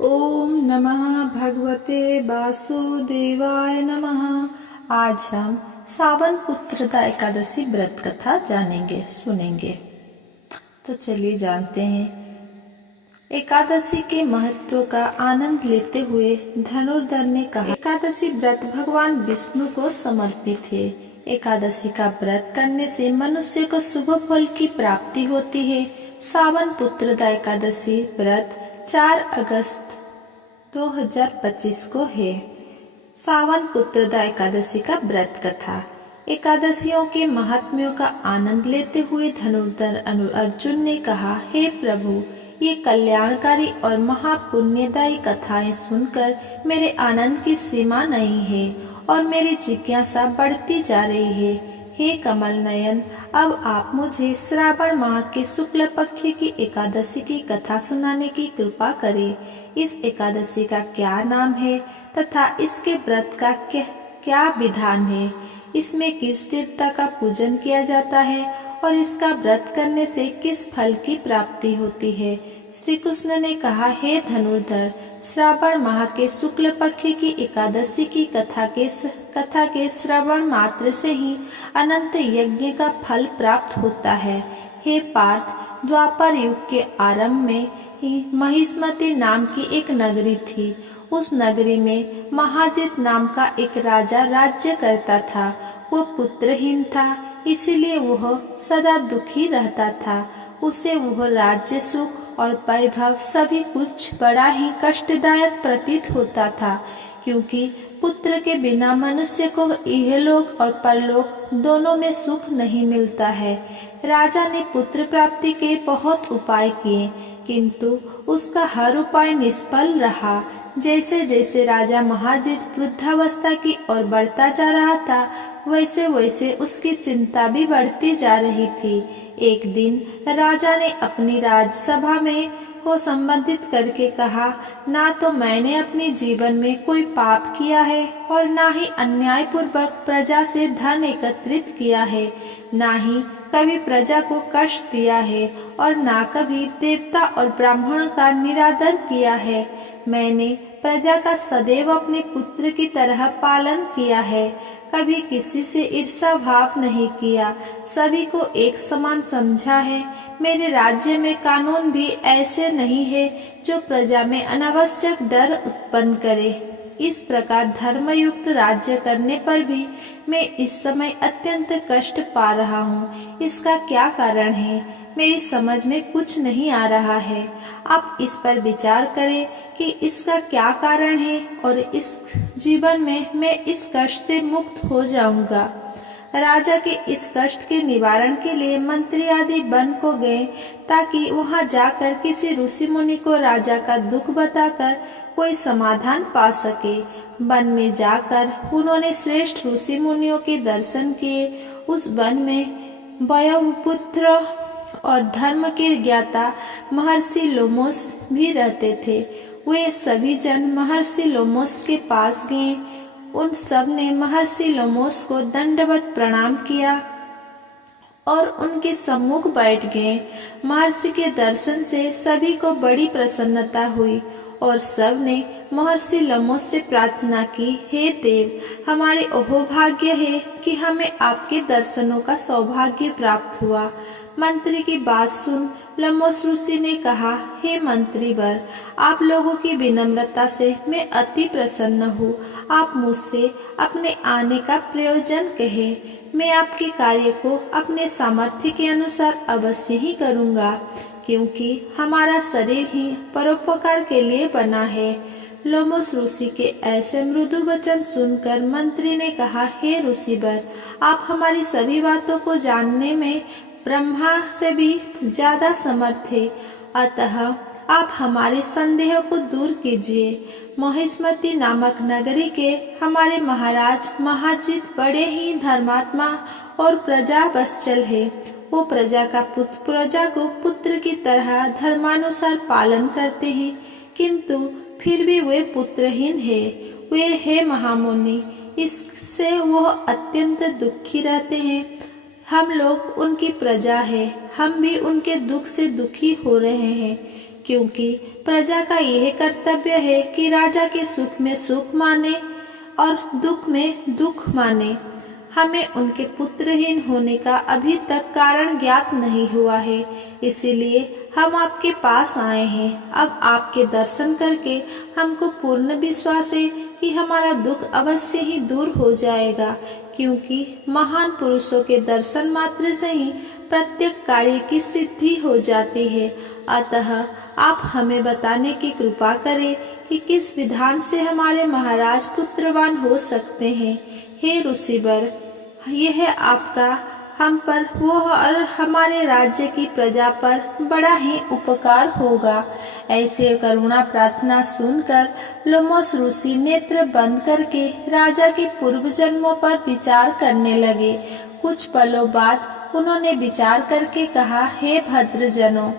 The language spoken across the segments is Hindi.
ओम नमः भगवते वासुदेवाय नमः। आज हम सावन पुत्रदा एकादशी व्रत कथा जानेंगे सुनेंगे। तो चलिए जानते हैं। एकादशी के महत्व का आनंद लेते हुए धनुर्धर ने कहा, एकादशी व्रत भगवान विष्णु को समर्पित है। एकादशी का व्रत करने से मनुष्य को शुभ फल की प्राप्ति होती है। सावन पुत्रदा एकादशी व्रत 4 अगस्त 2025 को है। सावन पुत्रदा एकादशी का व्रत कथा। एकादशियों के महात्म्यों का आनंद लेते हुए धनुर्धर अर्जुन ने कहा, हे प्रभु, ये कल्याणकारी और महापुण्यदायी कथाएं सुनकर मेरे आनंद की सीमा नहीं है और मेरी जिज्ञासा बढ़ती जा रही है। हे कमल नयन, अब आप मुझे श्रावण माह के शुक्ल पक्ष की एकादशी की कथा सुनाने की कृपा करें। इस एकादशी का क्या नाम है तथा इसके व्रत का क्या विधान है? इसमें किस देवता का पूजन किया जाता है और इसका व्रत करने से किस फल की प्राप्ति होती है? श्री कृष्ण ने कहा, हे धनुर्धर, श्रावण माह के शुक्ल पक्ष की एकादशी की कथा के श्रवण मात्र से ही अनंत यज्ञ का फल प्राप्त होता है। हे पार्थ, द्वापर युग के आरंभ में ही महिष्मति नाम की एक नगरी थी। उस नगरी में महाजित नाम का एक राजा राज्य करता था। वह पुत्रहीन था, इसलिए वह सदा दुखी रहता था। उसे वह राज्य सुख और वैभव सभी कुछ बड़ा ही कष्टदायक प्रतीत होता था, क्योंकि पुत्र के बिना मनुष्य को इहलोक और परलोक दोनों में सुख नहीं मिलता है। राजा ने पुत्र प्राप्ति के बहुत उपाय किए, किंतु उसका हर उपाय निष्फल रहा। जैसे जैसे राजा महाजित वृद्धावस्था की ओर बढ़ता जा रहा था, वैसे वैसे उसकी चिंता भी बढ़ती जा रही थी। एक दिन राजा ने अपनी राजसभा में को संबोधित करके कहा, ना तो मैंने अपने जीवन में कोई पाप किया है और ना ही अन्यायपूर्वक प्रजा से धन एकत्रित किया है, ना ही कभी प्रजा को कष्ट दिया है और ना कभी देवता और ब्राह्मण का निरादर किया है। मैंने प्रजा का सदैव अपने पुत्र की तरह पालन किया है, कभी किसी से ईर्षा भाव नहीं किया, सभी को एक समान समझा है। मेरे राज्य में कानून भी ऐसे नहीं है जो प्रजा में अनावश्यक डर उत्पन्न करे। इस प्रकार धर्मयुक्त राज्य करने पर भी मैं इस समय अत्यंत कष्ट पा रहा हूँ। इसका क्या कारण है? मेरी समझ में कुछ नहीं आ रहा है। आप इस पर विचार करें कि इसका क्या कारण है और इस जीवन में मैं इस कष्ट से मुक्त हो जाऊंगा। राजा के इस कष्ट के निवारण के लिए मंत्री आदि वन को गए, ताकि वहां जाकर किसी ऋषि मुनि को राजा का दुख बताकर कोई समाधान पा सके। वन में जाकर उन्होंने श्रेष्ठ ऋषि मुनियों के दर्शन किए। उस वन में वायुपुत्र और धर्म के ज्ञाता महर्षि लोमोस भी रहते थे। वे सभी जन महर्षि लोमोस के पास गए। उन सब ने महर्षि लोमोस को दंडवत प्रणाम किया और उनके सम्मुख बैठ गए। महर्षि के दर्शन से सभी को बड़ी प्रसन्नता हुई और सब ने महर्षि लोमोस से प्रार्थना की, हे देव, हमारे अहोभाग्य है कि हमें आपके दर्शनों का सौभाग्य प्राप्त हुआ। मंत्री की बात सुन लोमोस ऋषि ने कहा, हे मंत्रीवर, आप लोगों की विनम्रता से मैं अति प्रसन्न हूँ। आप मुझसे अपने आने का प्रयोजन कहे। मैं आपके कार्य को अपने सामर्थ्य के अनुसार अवश्य ही करूँगा, क्योंकि हमारा शरीर ही परोपकार के लिए बना है। लोमोस ऋषि के ऐसे मृदु वचन सुनकर मंत्री ने कहा, हे ऋषिवर, आप हमारी सभी बातों को जानने में ब्रह्मा से भी ज्यादा समर्थ है, अतः आप हमारे संदेह को दूर कीजिए। महिष्मति नामक नगरी के हमारे महाराज महाजित बड़े ही धर्मात्मा और प्रजा वत्सल है। वो प्रजा को पुत्र की तरह धर्मानुसार पालन करते हैं, किंतु फिर भी वे पुत्रहीन है। वे है महामुनि, इससे वह अत्यंत दुखी रहते हैं। हम लोग उनकी प्रजा है, हम भी उनके दुख से दुखी हो रहे हैं, क्योंकि प्रजा का यह कर्तव्य है कि राजा के सुख में सुख माने और दुख में दुख माने। हमें उनके पुत्रहीन होने का अभी तक कारण ज्ञात नहीं हुआ है, इसीलिए हम आपके पास आए हैं। अब आपके दर्शन करके हमको पूर्ण विश्वास है कि हमारा दुख अवश्य ही दूर हो जाएगा, क्योंकि महान पुरुषों के दर्शन मात्र से ही प्रत्येक कार्य की सिद्धि हो जाती है। अतः आप हमें बताने की कृपा करें कि किस विधान से हमारे महाराज पुत्रवान हो सकते हैं। हे ऋषिवर, यह आपका हम पर वो और हमारे राज्य की प्रजा पर बड़ा ही उपकार होगा। ऐसे करुणा प्रार्थना सुनकर लोमस ऋषि नेत्र बंद करके राजा के पूर्व जन्मों पर विचार करने लगे। कुछ पलों बाद उन्होंने विचार करके कहा, हे भद्रजनों,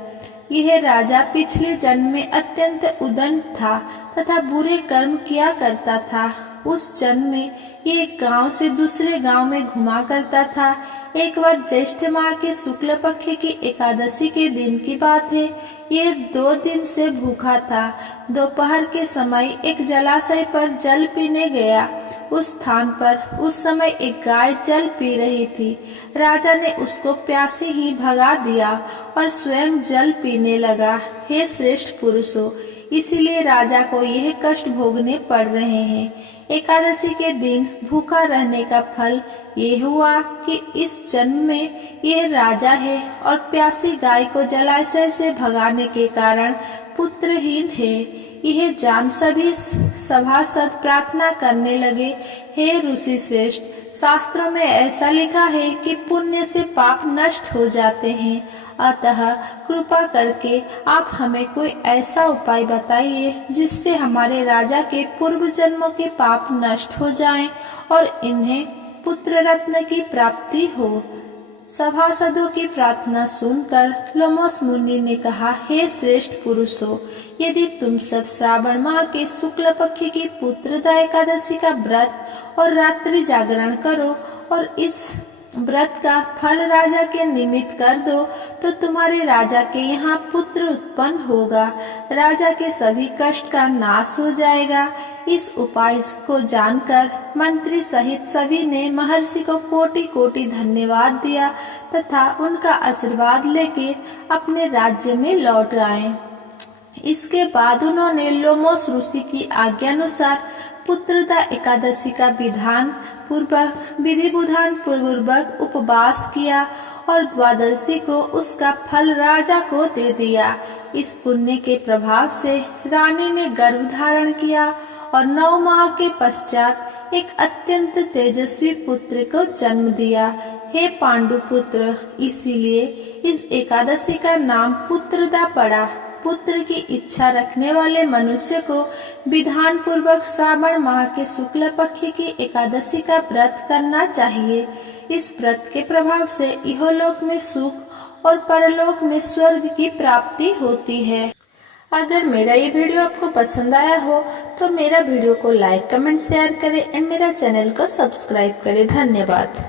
यह राजा पिछले जन्म में अत्यंत उदंड था तथा बुरे कर्म किया करता था। उस जन्म में ये एक गांव से दूसरे गांव में घुमा करता था। एक बार ज्येष्ठ माह के शुक्ल पक्ष की एकादशी के दिन की बात है। ये 2 दिन से भूखा था। दोपहर के समय एक जलाशय पर जल पीने गया। उस स्थान पर उस समय एक गाय जल पी रही थी। राजा ने उसको प्यासी ही भगा दिया और स्वयं जल पीने लगा। हे श्रेष्ठ पुरुषों, इसीलिए राजा को यह कष्ट भोगने पड़ रहे हैं। एकादशी के दिन भूखा रहने का फल ये हुआ कि इस जन्म में यह राजा है और प्यासी गाय को जलाशय से भगाने के कारण पुत्रहीन है। यह जान सभी सभासद प्रार्थना करने लगे, हे ऋषि श्रेष्ठ, शास्त्रों में ऐसा लिखा है कि पुण्य से पाप नष्ट हो जाते हैं। अतः कृपा करके आप हमें कोई ऐसा उपाय बताइए जिससे हमारे राजा के पूर्व जन्मों के पाप नष्ट हो जाएं और इन्हें पुत्र रत्न की प्राप्ति हो। सभासदों की प्रार्थना सुनकर लोमस मुनि ने कहा, हे श्रेष्ठ पुरुषों, यदि तुम सब श्रावण माह के शुक्ल पक्ष की पुत्रदा एकादशी का व्रत और रात्रि जागरण करो और इस व्रत का फल राजा के निमित्त कर दो तो तुम्हारे राजा के यहाँ पुत्र उत्पन्न होगा। राजा के सभी कष्ट का नाश हो जाएगा। इस उपाय को जानकर मंत्री सहित सभी ने महर्षि को कोटि कोटि धन्यवाद दिया तथा उनका आशीर्वाद लेके अपने राज्य में लौट आए। इसके बाद उन्होंने लोमस ऋषि की आज्ञानुसार पुत्रदा एकादशी का विधि विधान पूर्वक उपवास किया और द्वादशी को उसका फल राजा को दे दिया। इस पुण्य के प्रभाव से रानी ने गर्भ धारण किया और 9 माह के पश्चात एक अत्यंत तेजस्वी पुत्र को जन्म दिया। हे पांडुपुत्र, इसीलिए इस एकादशी का नाम पुत्रदा पड़ा। पुत्र की इच्छा रखने वाले मनुष्य को विधान पूर्वक श्रावण माह के शुक्ल पक्ष की एकादशी का व्रत करना चाहिए। इस व्रत के प्रभाव से इहलोक में सुख और परलोक में स्वर्ग की प्राप्ति होती है। अगर मेरा ये वीडियो आपको पसंद आया हो तो मेरा वीडियो को लाइक, कमेंट, शेयर करें एंड मेरा चैनल को सब्सक्राइब करें। धन्यवाद।